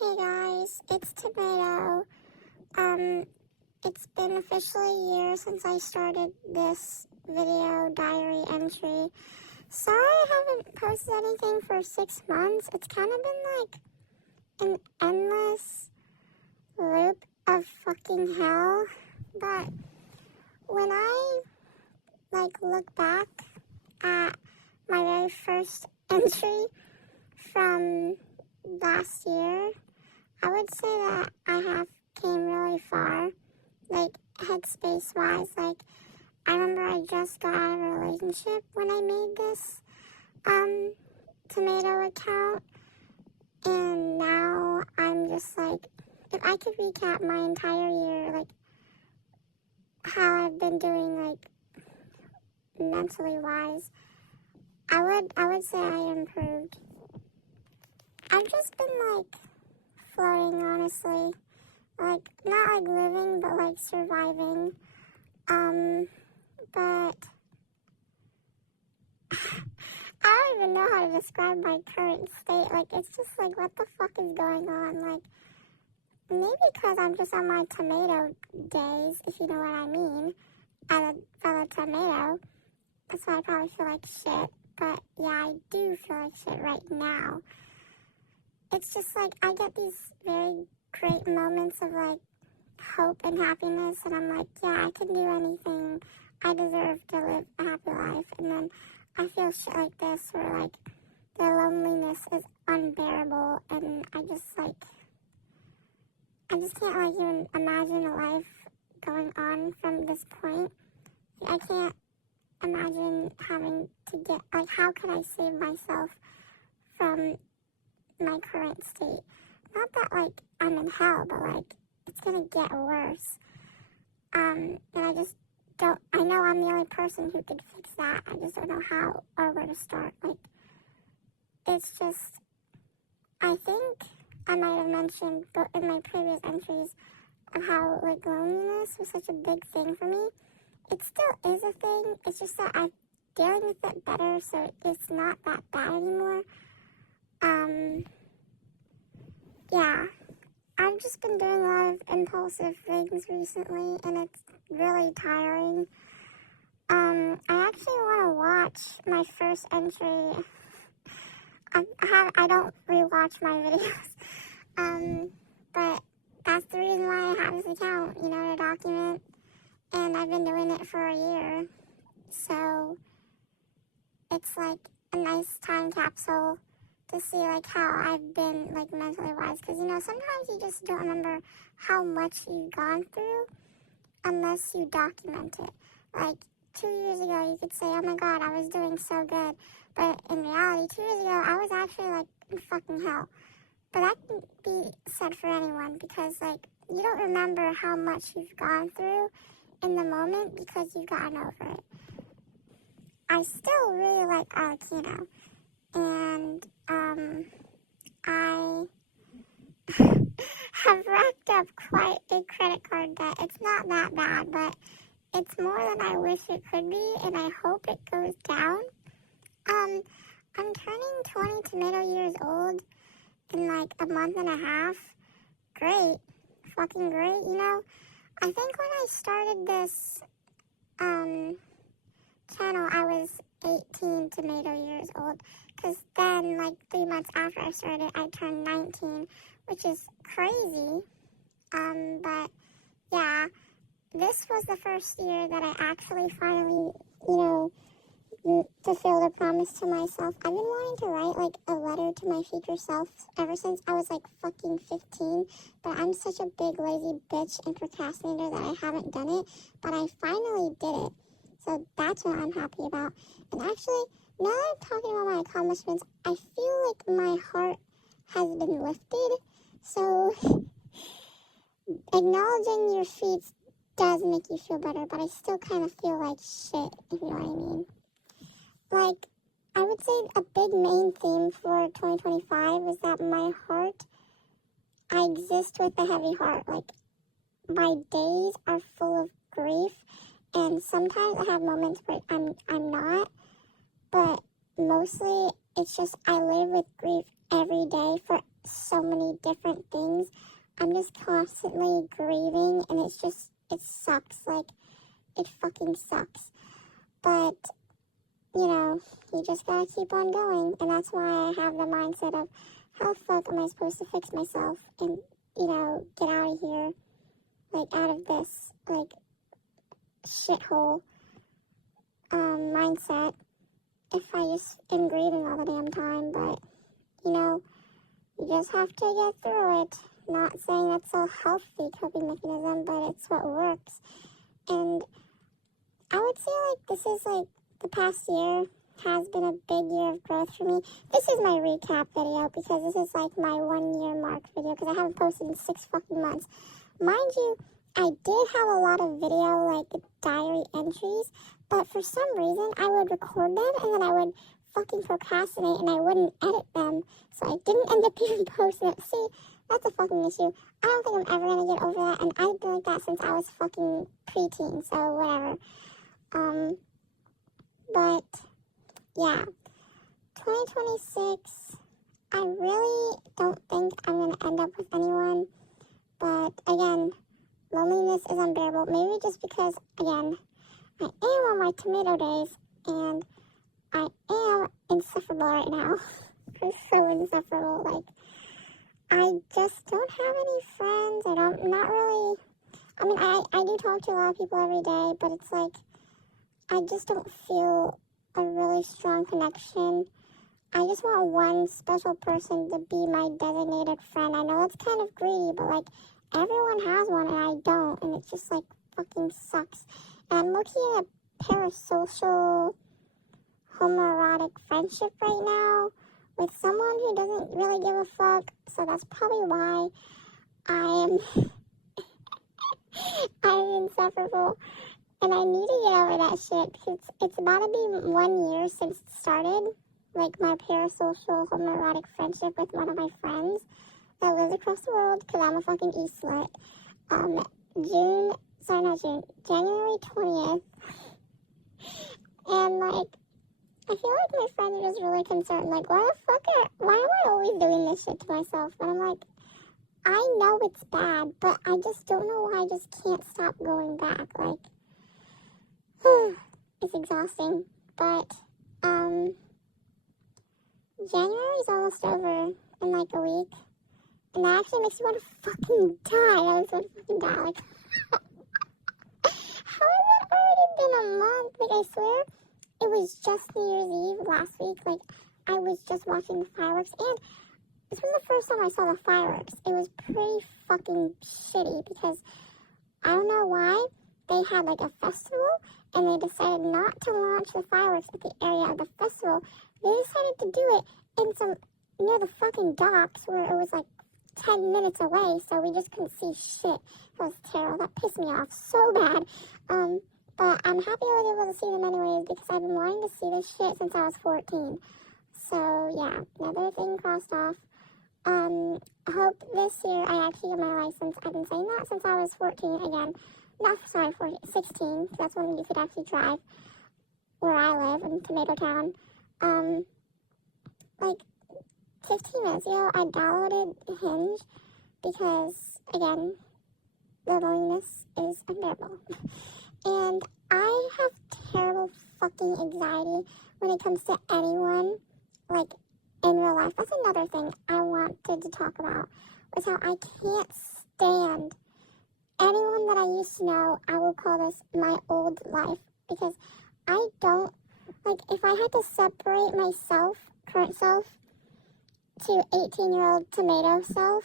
Hey guys, it's Tomato. It's been officially a year since I started this video diary entry. Sorry I haven't posted anything for 6 months. It's kind of been like an endless loop of fucking hell. But when I look back at my very first entry from last year, I would say that I have came really far, headspace wise. I remember I just got out of a relationship when I made this Tomato account, and now I'm just if I could recap my entire year, how I've been doing, mentally wise, I would say I improved. I've just been floating, honestly. Not living, but surviving. But I don't even know how to describe my current state. It's just what the fuck is going on? Maybe because I'm just on my tomato days, if you know what I mean, as a fellow tomato. That's why I probably feel like shit. But yeah, I do feel like shit right now. It's just I get these very great moments of hope and happiness, and I'm yeah, I can do anything. I deserve to live a happy life. And then I feel shit like this where the loneliness is unbearable, and I just can't even imagine a life going on from this point. I can't imagine having to get how could I save myself from my current state? Not that I'm in hell, but it's gonna get worse. And I just don't. I know I'm the only person who could fix that. I just don't know how or where to start. It's just. I think I might have mentioned in my previous entries of how loneliness was such a big thing for me. It still is a thing. It's just that I'm dealing with it better, so it's not that bad anymore. Yeah. I've just been doing a lot of impulsive things recently, and it's really tiring. I actually want to watch my first entry. I don't rewatch my videos. But that's the reason why I have this account, to document. And I've been doing it for a year. So it's a nice time capsule to see how I've been mentally wise, because sometimes you just don't remember how much you've gone through unless you document it. 2 years ago you could say, oh my god, I was doing so good, but in reality 2 years ago I was actually in fucking hell. But that can be said for anyone, because you don't remember how much you've gone through in the moment because you've gotten over it. I still really like Arlecchino, and I have racked up quite a credit card debt. It's not that bad, but it's more than I wish it could be, and I hope it goes down. I'm turning 20 tomato years old in a month and a half. Great. Fucking great, I think when I started this channel, I was 18 tomato years old, because then 3 months after I started, I turned 19, which is crazy. But yeah, this was the first year that I actually finally, fulfilled a promise to myself. I've been wanting to write a letter to my future self ever since I was fucking 15, but I'm such a big lazy bitch and procrastinator that I haven't done it, but I finally did it. So that's what I'm happy about. And actually, now that I'm talking about my accomplishments, I feel my heart has been lifted. So acknowledging your feats does make you feel better, but I still kind of feel like shit, if you know what I mean. I would say a big main theme for 2025 is that my heart, I exist with a heavy heart. My days are full of grief, and sometimes I have moments where I'm not, but mostly it's just I live with grief every day for so many different things. I'm just constantly grieving, and it sucks. Like, it fucking sucks. But, you just gotta keep on going, and that's why I have the mindset of, how the fuck am I supposed to fix myself and, get out of here, like, out of this, like, shithole, mindset, if I just am grieving all the damn time. But, you just have to get through it. Not saying that's a healthy coping mechanism, but it's what works. And I would say, like, this is, like, the past year has been a big year of growth for me. This is my recap video, because this is, like, my 1 year mark video, because I haven't posted in 6 fucking months. Mind you, I did have a lot of video, like, diary entries, but for some reason, I would record them, and then I would fucking procrastinate, and I wouldn't edit them, so I didn't end up even posting it. See, that's a fucking issue. I don't think I'm ever gonna get over that, and I've been like that since I was fucking preteen, so whatever. But, yeah, 2026, I really don't think I'm gonna end up with anyone, but, again, loneliness is unbearable. Maybe just because, again, I am on my tomato days, and I am insufferable right now. I'm so insufferable. Like, I just don't have any friends. Not really. I mean, I do talk to a lot of people every day, but it's like, I just don't feel a really strong connection. I just want one special person to be my designated friend. I know it's kind of greedy, but, like, everyone has one, and I don't, and it just, like, fucking sucks. And I'm looking at a parasocial homoerotic friendship right now with someone who doesn't really give a fuck, so that's probably why I'm insufferable, and I need to get over that shit, because it's about to be 1 year since it started, like, my parasocial homoerotic friendship with one of my friends that lives across the world, because I'm a fucking e-slut. January 20th, and, like, I feel like my friends are just really concerned, like, why am I always doing this shit to myself? And I'm like, I know it's bad, but I just don't know why I just can't stop going back, like, it's exhausting. But, January's almost over in, like, a week, and that actually makes me want to fucking die. I just want to fucking die, like, how has it already been a month? Like, I swear, it was just New Year's Eve last week. Like, I was just watching the fireworks, and this was the first time I saw the fireworks. It was pretty fucking shitty, because I don't know why they had, like, a festival, and they decided not to launch the fireworks at the area of the festival. They decided to do it near the fucking docks, where it was, like, 10 minutes away, so we just couldn't see shit. That was terrible. That pissed me off so bad. But I'm happy I was able to see them anyways, because I've been wanting to see this shit since I was 14. So, yeah, another thing crossed off. I hope this year I actually get my license. I've been saying that since I was 14 again. No, sorry, 16. That's when you could actually drive where I live in Tomato Town. Like, 15 minutes ago, I downloaded Hinge because, again, the loneliness is unbearable. And I have terrible fucking anxiety when it comes to anyone, like, in real life. That's another thing I wanted to talk about, was how I can't stand anyone that I used to know. I will call this my old life, because I don't, like, if I had to separate myself, current self, to 18-year-old tomato self,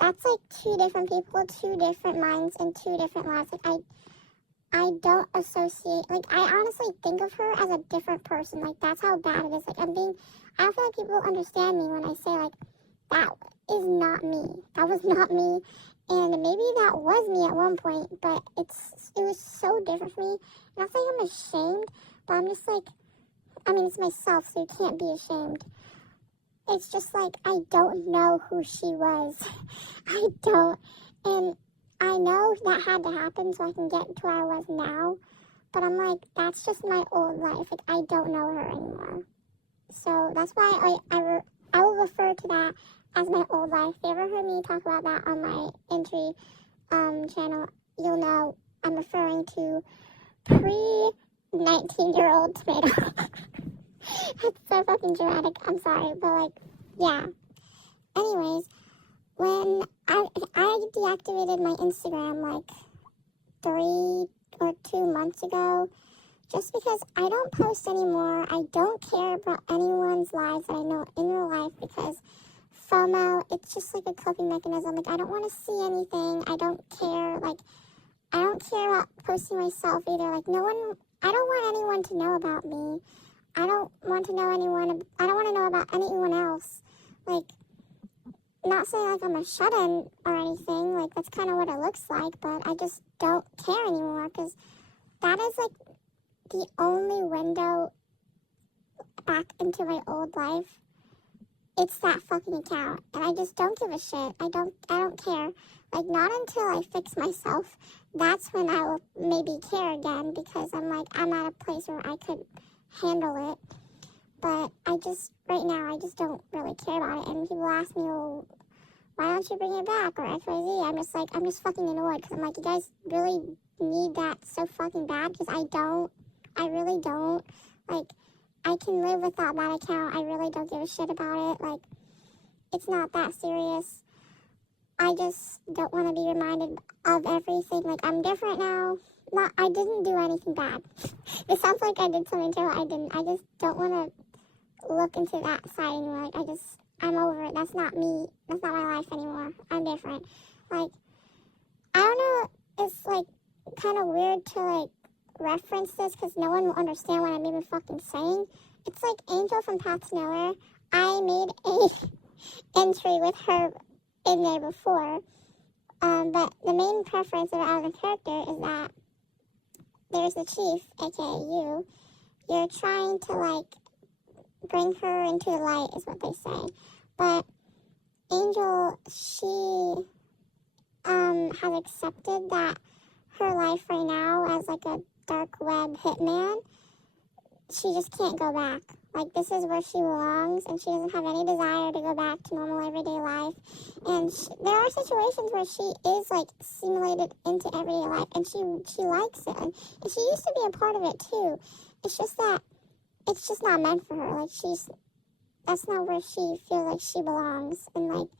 that's, like, 2 different people, 2 different minds, and 2 different lives. Like, I don't associate, like, I honestly think of her as a different person. Like, that's how bad it is. Like, I don't feel like people understand me when I say, like, that is not me. That was not me. And maybe that was me at one point, but it was so different for me. Not saying I'm ashamed, but I'm just like, I mean, it's myself, so you can't be ashamed. It's just like, I don't know who she was. I don't. And I know that had to happen so I can get to where I was now. But I'm like, that's just my old life. Like, I don't know her anymore. So that's why I will refer to that as my old life. If you ever heard me talk about that on my entry channel, you'll know I'm referring to pre-19-year-old tomato. It's so fucking dramatic. I'm sorry, but like, yeah. Anyways, when I deactivated my Instagram like 3 or 2 months ago, just because I don't post anymore. I don't care about anyone's lives that I know in real life because FOMO, it's just like a coping mechanism. Like, I don't want to see anything. I don't care. Like, I don't care about posting myself either. Like, I don't want anyone to know about me. I don't want to know about anyone else. Like, not saying like I'm a shut-in or anything. Like, that's kind of what it looks like, but I just don't care anymore because that is like the only window back into my old life. It's that fucking account, and I just don't give a shit. I don't care. Like, not until I fix myself. That's when I will maybe care again, because I'm at a place where I could handle it. But right now, I just don't really care about it. And people ask me, well, why don't you bring it back, or XYZ? I'm just fucking annoyed, because I'm like, you guys really need that so fucking bad? Because I really don't. Like, I can live without that account. I really don't give a shit about it. Like, it's not that serious. I just don't want to be reminded of everything. Like, I'm different now. I didn't do anything bad. It sounds like I did something terrible. I didn't. I just don't want to look into that side anymore. Like, I'm over it. That's not me. That's not my life anymore. I'm different. Like, I don't know. It's, like, kind of weird to, like, reference this because no one will understand what I'm even fucking saying. It's like Angel from Path to Nowhere. I made a entry with her in there before, but the main preference about the character is that there's the chief, aka you. You're trying to like bring her into the light, is what they say. But Angel, she has accepted that her life right now as like a dark web hitman, she just can't go back. Like, this is where she belongs, and she doesn't have any desire to go back to normal everyday life. And there are situations where she is, like, simulated into everyday life, and she likes it. And she used to be a part of it, too. It's just that it's just not meant for her. Like, that's not where she feels like she belongs. And, like,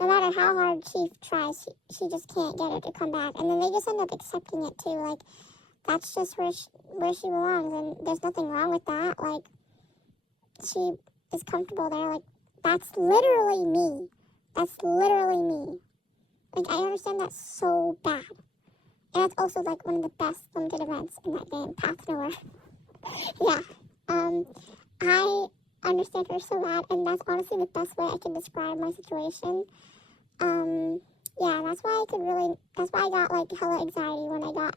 no matter how hard Chief tries, she just can't get her to come back. And then they just end up accepting it, too. Like, that's just where she belongs, and there's nothing wrong with that. Like, she is comfortable there. Like, that's literally me. That's literally me. Like, I understand that so bad. And that's also, like, one of the best limited events in that game, Path Nowhere. Yeah. I understand her so bad, and that's honestly the best way I can describe my situation. Yeah, that's why I got, like, hella anxiety when I got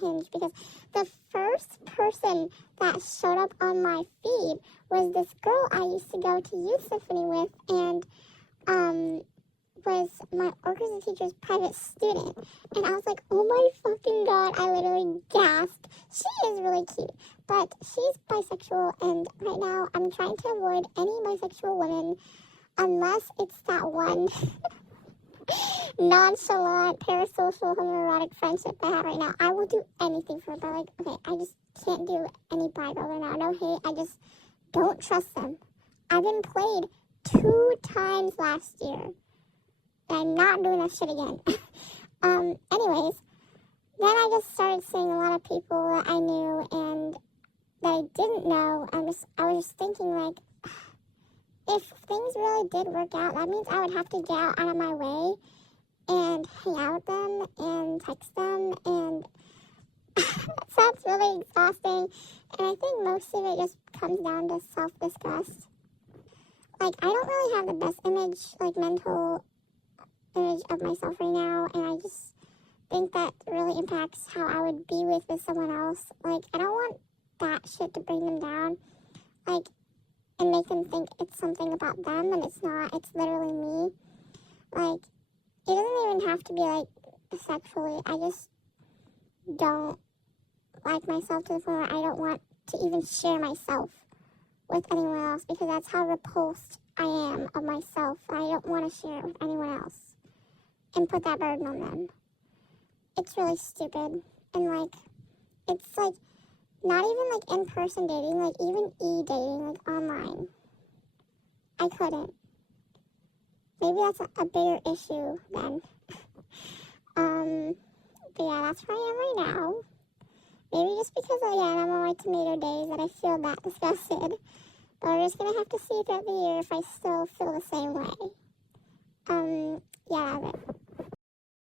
Hinge, because the first person that showed up on my feed was this girl I used to go to youth symphony with, and was my orchestra teacher's private student. And I was like, oh my fucking god, I literally gasped. She is really cute, but she's bisexual, and right now I'm trying to avoid any bisexual women unless it's that one nonchalant, parasocial, homoerotic friendship I have right now. I will do anything for her, but, like, okay, I just can't do any bi girl right now. No hate, I just don't trust them. I've been played 2 times last year, and I'm not doing that shit again. Anyways, then I just started seeing a lot of people that I knew and that I didn't know. I was just thinking, like, if things really did work out, that means I would have to get out of my way and hang out with them and text them, and that's really exhausting. And I think most of it just comes down to self-disgust. Like, I don't really have the best image, like, mental image of myself right now, and I just think that really impacts how I would be with someone else. Like, I don't want that shit to bring them down, like, and make them think it's something about them, and it's not. It's literally me. Like, it doesn't even have to be, like, sexually. I just don't like myself to the point where I don't want to even share myself with anyone else because that's how repulsed I am of myself. I don't want to share it with anyone else and put that burden on them. It's really stupid. And, like, it's, like, not even, like, in-person dating, like, even e-dating, like, online. I couldn't. Maybe that's a bigger issue then. But yeah, that's where I am right now. Maybe just because, again, I'm on my tomato days that I feel that disgusted. But we're just gonna have to see throughout the year if I still feel the same way. Yeah, that's it.